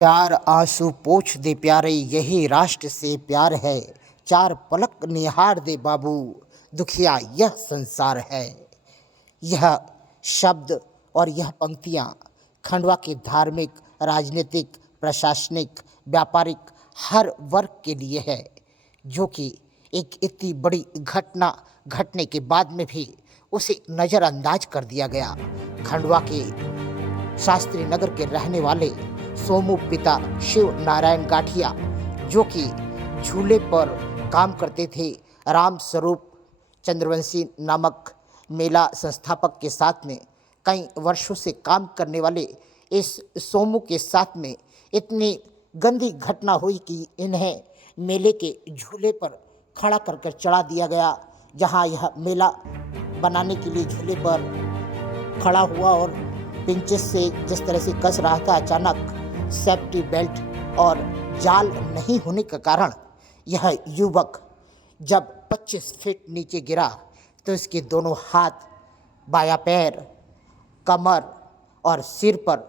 प्यार आंसू पोंछ दे प्यारे, यही राष्ट्र से प्यार है। चार पलक निहार दे बाबू, दुखिया यह संसार है। यह शब्द और यह पंक्तियाँ खंडवा के धार्मिक, राजनीतिक, प्रशासनिक, व्यापारिक हर वर्ग के लिए है, जो कि एक इतनी बड़ी घटना घटने के बाद में भी उसे नज़रअंदाज कर दिया गया। खंडवा के शास्त्री नगर के रहने वाले सोमू पिता शिव नारायण गाठिया, जो कि झूले पर काम करते थे, राम स्वरूप चंद्रवंशी नामक मेला संस्थापक के साथ में कई वर्षों से काम करने वाले इस सोमू के साथ में इतनी गंदी घटना हुई कि इन्हें मेले के झूले पर खड़ा कर चढ़ा दिया गया, जहां यह मेला बनाने के लिए झूले पर खड़ा हुआ और पिंचेस से जिस तरह से कस रहा था, अचानक सेफ्टी बेल्ट और जाल नहीं होने के कारण यह युवक जब 25 फीट नीचे गिरा तो इसके दोनों हाथ, बायां पैर, कमर और सिर पर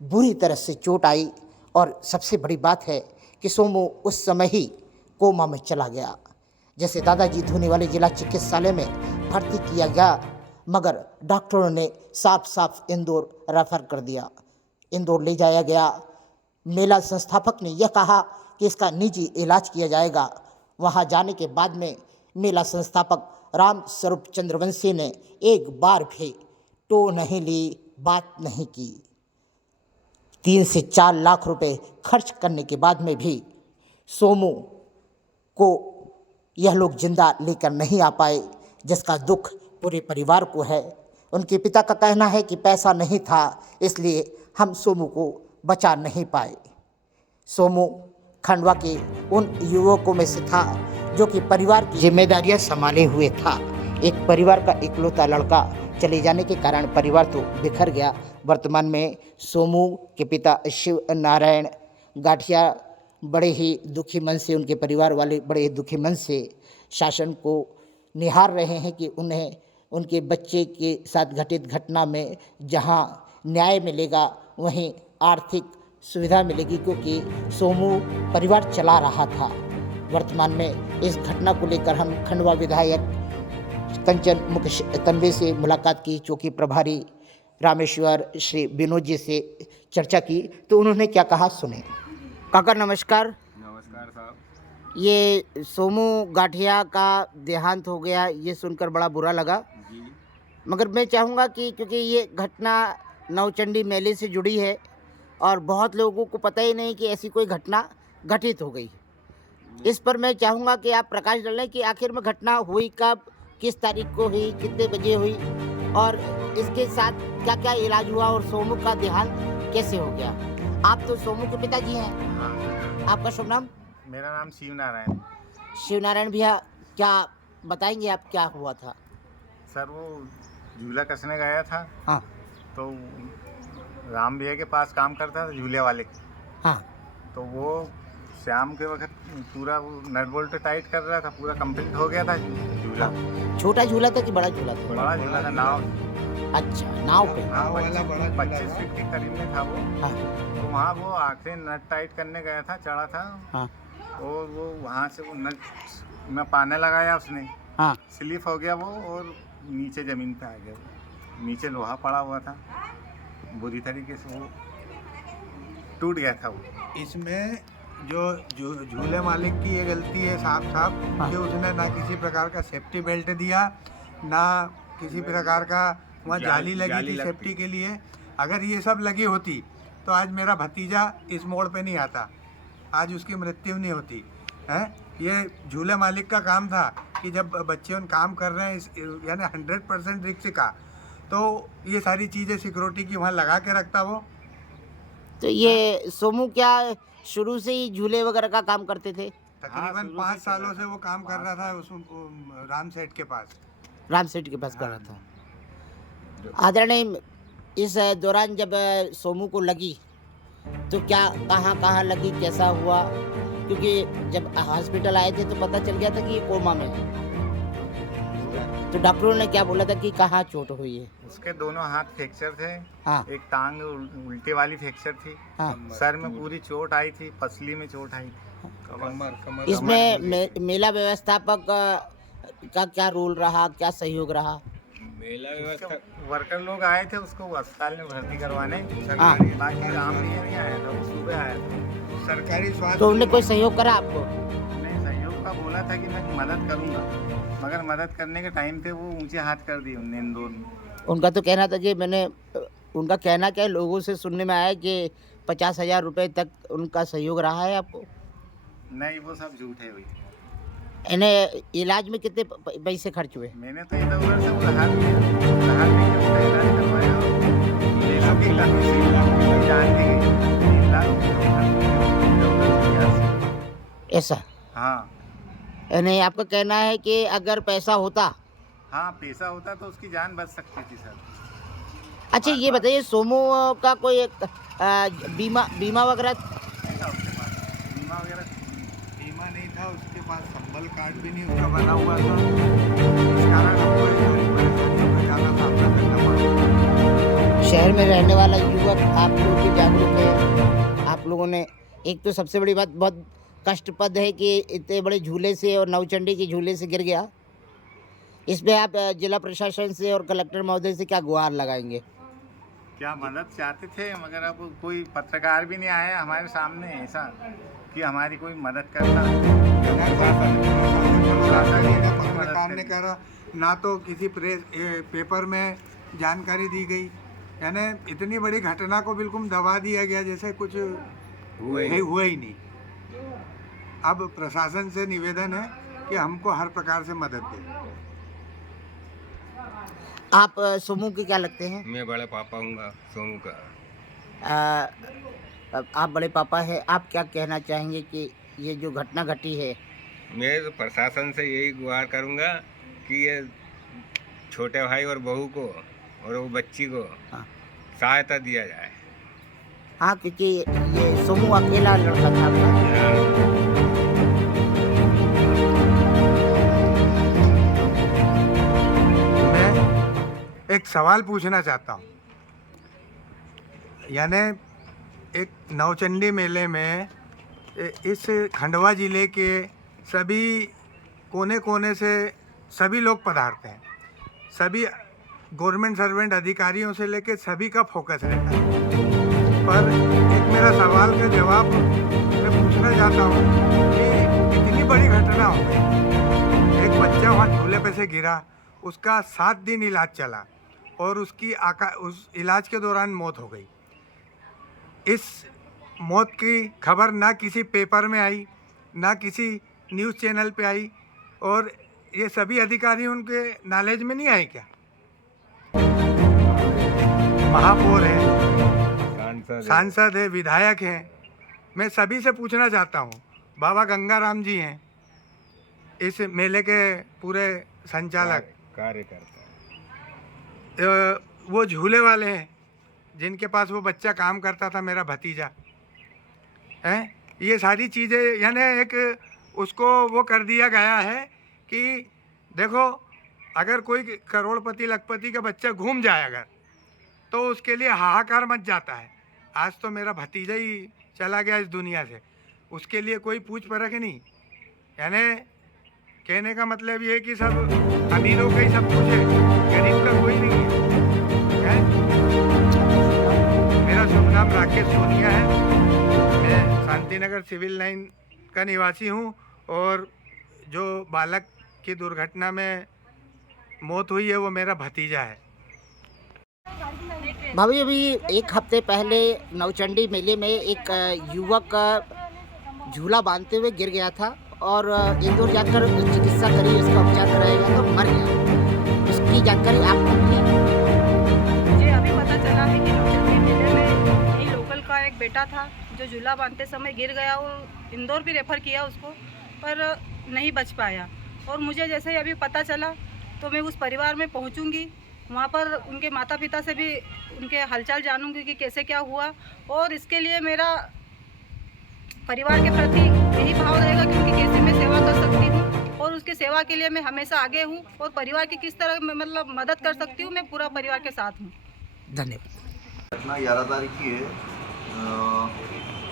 बुरी तरह से चोट आई। और सबसे बड़ी बात है कि सोमू उस समय ही कोमा में चला गया। जैसे दादाजी धोने वाले जिला चिकित्सालय में भर्ती किया गया, मगर डॉक्टरों ने साफ साफ इंदौर रेफर कर दिया। इंदौर ले जाया गया। मेला संस्थापक ने यह कहा कि इसका निजी इलाज किया जाएगा। वहां जाने के बाद में मेला संस्थापक राम स्वरूप चंद्रवंशी ने एक बार भी टो नहीं ली, बात नहीं की। 3 से 4 लाख रुपए खर्च करने के बाद में भी सोमू को यह लोग जिंदा लेकर नहीं आ पाए, जिसका दुख पूरे परिवार को है। उनके पिता का कहना है कि पैसा नहीं था, इसलिए हम सोमू को बचा नहीं पाए। सोमू खंडवा के उन युवकों में से था जो कि परिवार की जिम्मेदारियां संभाले हुए था। एक परिवार का इकलौता लड़का चले जाने के कारण परिवार तो बिखर गया। वर्तमान में सोमू के पिता शिव नारायण गाठिया बड़े ही दुखी मन से, उनके परिवार वाले बड़े ही दुखी मन से शासन को निहार रहे हैं कि उन्हें उनके बच्चे के साथ घटित घटना में जहां न्याय मिलेगा वहीं आर्थिक सुविधा मिलेगी, क्योंकि सोमू परिवार चला रहा था। वर्तमान में इस घटना को लेकर हम खंडवा विधायक कंचन मुख्य तन्वे से मुलाकात की, चौकी प्रभारी रामेश्वर श्री विनोद जी से चर्चा की, तो उन्होंने क्या कहा सुने। काका नमस्कार। नमस्कार साहब। ये सोमू गाठिया का देहांत हो गया, ये सुनकर बड़ा बुरा लगा जी। मगर मैं चाहूँगा कि क्योंकि ये घटना नवचंडी मेले से जुड़ी है और बहुत लोगों को पता ही नहीं कि ऐसी कोई घटना घटित हो गई, इस पर मैं चाहूँगा कि आप प्रकाश डालें कि आखिर में घटना हुई कब, किस तारीख को हुई, कितने बजे हुई और इसके साथ क्या क्या इलाज हुआ और सोमू का देहांत कैसे हो गया। आप तो सोमू के पिताजी हैं। हाँ। आपका शुभ नाम? मेरा नाम शिव नारायण। शिव नारायण भैया, क्या बताएंगे आप क्या हुआ था? सर वो झूला कसने गया था। हाँ तो राम भैया के पास काम करता था झूले वाले। हाँ। तो वो शाम के वक्त पूरा वो नट बोल्ट टाइट कर रहा था, पूरा कंप्लीट हो गया था झूला। छोटा झूला था कि बड़ा झूला था? बड़ा झूला था, नाव। अच्छा, नाव पे। हाँ, 25 फीट के करीब में था वो। हाँ तो वहाँ वो आखिरी नट टाइट करने गया था, चढ़ा था। हाँ और वो वहाँ से वो नट में पाने लगाया उसने। हाँ। स्लिप हो गया वो और नीचे ज़मीन पे आ गया वो। नीचे लोहा पड़ा हुआ था, बुरी तरीके से वो टूट गया था वो। इसमें जो झूले मालिक की ये गलती है साफ हाँ। कि उसने ना किसी प्रकार का सेफ्टी बेल्ट दिया, ना किसी प्रकार का वहाँ जाली लगी थी सेफ्टी के लिए। अगर ये सब लगी होती तो आज मेरा भतीजा इस मोड़ पे नहीं आता, आज उसकी मृत्यु नहीं होती है। ये झूले मालिक का काम था कि जब बच्चे उन काम कर रहे हैं यानी 100% रिस्क का, तो ये सारी चीज़ें सिक्योरिटी की वहाँ लगा के रखता वो। तो ये सोमू क्या शुरू से ही झूले वगैरह का काम करते थे? तकरीबन 5 सालों से वो काम कर रहा था उस राम सेठ के पास। राम सेठ के पास कर रहा था। आदरणीय, इस दौरान जब सोमू को लगी तो क्या कहाँ लगी, कैसा हुआ? क्योंकि जब हॉस्पिटल आए थे तो पता चल गया था कि ये कोमा में है। तो डॉक्टरों ने क्या बोला था कि कहाँ चोट हुई है? उसके दोनों हाथ फ्रैक्चर थे, हाँ एक टांग उल्टे वाली फ्रैक्चर थी, हाँ। सर में पूरी चोट आई थी, पसली में चोट आई थी, कमर इसमें में मेला व्यवस्थापक का क्या रोल रहा, क्या सहयोग रहा? मेला व्यवस्था वर्कर लोग आए थे उसको अस्पताल में भर्ती करवाने, हाँ। बाकी राम भैया नहीं आया था, वो सुबह आया था। सरकारी स्वास्थ्य तो उनने कोई सहयोग करा आपको? नहीं, सहयोग का बोला था कि मैं मदद करूंगा, मगर मदद करने के टाइम पे वो ऊंचे हाथ कर दिए उनने इन दोनों। उनका तो कहना था कि उनका कहना क्या है, लोगों से सुनने में आया कि 50,000 रुपये तक उनका सहयोग रहा है आपको? नहीं, वो सब झूठ है। हुई इन्हें इलाज में कितने पैसे खर्च हुए? मैंने तो इधर उधर से उधार लिया, उधार लेके उसका इलाज करवाया और पैसों की कमी से जान के गई 3 लाख इधर उधर किया से। ऐसा हाँ यानी आपका कहना है कि अगर पैसा होता। हाँ, पैसा होता तो उसकी जान बच सकती थी सर। अच्छा ये बताइए, सोमू का कोई बीमा वगैरह? नहीं था उसके पास बीमा वगैरह। बीमा नहीं था उसके पास, संबल कार्ड भी नहीं उसका बना हुआ था। इस कारण हमको इस सारी परेशानियों का ज़्यादा सामना करना पड़ा। शहर में रहने वाला युवक आप लोग की जागरूक है। आप लोगों ने एक तो सबसे बड़ी बात, बहुत कष्टप्रद है कि इतने बड़े झूले से और नवचंडी के झूले से गिर गया। इसमें आप जिला प्रशासन से और कलेक्टर महोदय से क्या गुहार लगाएंगे? क्या मदद चाहते थे, मगर अब कोई पत्रकार भी नहीं आया हमारे सामने ऐसा कि हमारी कोई मदद करता। पत्रकार ने कहा ना, तो किसी पेपर में जानकारी दी गई, यानी इतनी बड़ी घटना को बिल्कुल दबा दिया गया जैसे कुछ हुआ ही नहीं। अब प्रशासन से निवेदन है कि हमको हर प्रकार से मदद दे। आप सोमू के क्या लगते हैं? मैं बड़े पापा हूँगा सोमू का। आप बड़े पापा हैं, आप क्या कहना चाहेंगे कि ये जो घटना घटी है? मैं तो प्रशासन से यही गुहार करूँगा कि ये छोटे भाई और बहू को और वो बच्ची को हाँ। सहायता दिया जाए। हाँ, क्योंकि ये सोमू अकेला लड़का था आपका। मैं एक सवाल पूछना चाहता हूँ, यानी एक नवचंडी मेले में इस खंडवा ज़िले के सभी कोने कोने से सभी लोग पधारते हैं। सभी गवर्नमेंट सर्वेंट अधिकारियों से लेकर सभी का फोकस रहता है। पर एक मेरा सवाल का जवाब मैं पूछना चाहता हूँ कि इतनी बड़ी घटना हो गई, एक बच्चा वहाँ झूले पे से गिरा, उसका 7 दिन इलाज चला और उस इलाज के दौरान मौत हो गई। इस मौत की खबर ना किसी पेपर में आई, ना किसी न्यूज़ चैनल पे आई, और ये सभी अधिकारी उनके नॉलेज में नहीं आए क्या? महापौर है, सांसद है, विधायक हैं। मैं सभी से पूछना चाहता हूँ, बाबा गंगाराम जी हैं इस मेले के पूरे संचालक, कार्यकर्ता, वो झूले वाले हैं जिनके पास वो बच्चा काम करता था, मेरा भतीजा है। ये सारी चीज़ें यानी एक उसको वो कर दिया गया है कि देखो, अगर कोई करोड़पति लखपति का बच्चा घूम जाए अगर, तो उसके लिए हाहाकार मच जाता है। आज तो मेरा भतीजा ही चला गया इस दुनिया से, उसके लिए कोई पूछ परख नहीं। यानी कहने का मतलब ये है कि सब अमीरों का ही सब कुछ है, गरीब का कोई नहीं है। मेरा शुभ नाम राकेश सोनिया है, मैं शांतिनगर सिविल लाइन का निवासी हूँ, और जो बालक की दुर्घटना में मौत हुई है वो मेरा भतीजा है। भाभी, अभी एक हफ्ते पहले नवचंडी मेले में एक युवक झूला बांधते हुए गिर गया था और इंदौर जाकर चिकित्सा करी, उसका उपचार कराया गया तो मर गया। उसकी जानकारी आपको मिली? मुझे अभी पता चला है कि नवचंडी मेले में यही लोकल का एक बेटा था जो झूला बांधते समय गिर गया। वो इंदौर भी रेफ़र किया उसको, पर नहीं बच पाया। और मुझे जैसे ही अभी पता चला तो मैं उस परिवार में पहुंचूंगी, वहाँ पर उनके माता पिता से भी उनके हालचाल जानूंगी कि कैसे क्या हुआ। और इसके लिए मेरा परिवार के प्रति यही भाव रहेगा कि उनकी कैसे मैं सेवा कर सकती हूँ और उसकी सेवा के लिए मैं हमेशा आगे हूँ और परिवार की किस तरह मैं मतलब मदद कर सकती हूँ, मैं पूरा परिवार के साथ हूँ। धन्यवाद। घटना 11 तारीख की है।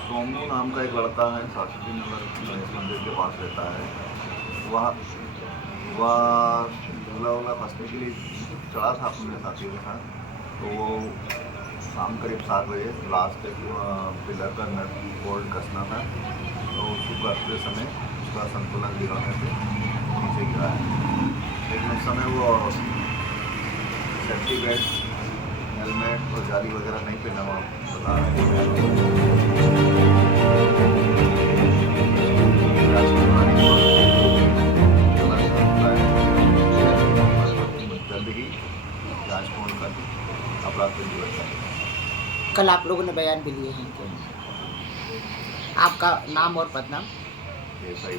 सोमू नाम का एक लड़का है, शास्त्री नगर गणेश मंदिर के पास रहता है। वह झूला वूला फंसने के लिए चढ़ा था अपने साथियों के साथ। तो वो शाम करीब 7 बजे लास्ट पिलर का नट बोल्ट कसना था, तो उसको कसते समय उसका संतुलन बिगड़ने से नीचे गिरा है। लेकिन उस समय वो सेफ्टी बेल्ट, हेलमेट और जाली वगैरह नहीं पहना हुआ बता जल्द ही जांच पूर्ण कर अपराध पंजीबद्ध करेंगे। कल आप लोगों ने बयान भी लिए हैं, आपका नाम और पदनाम? ये सही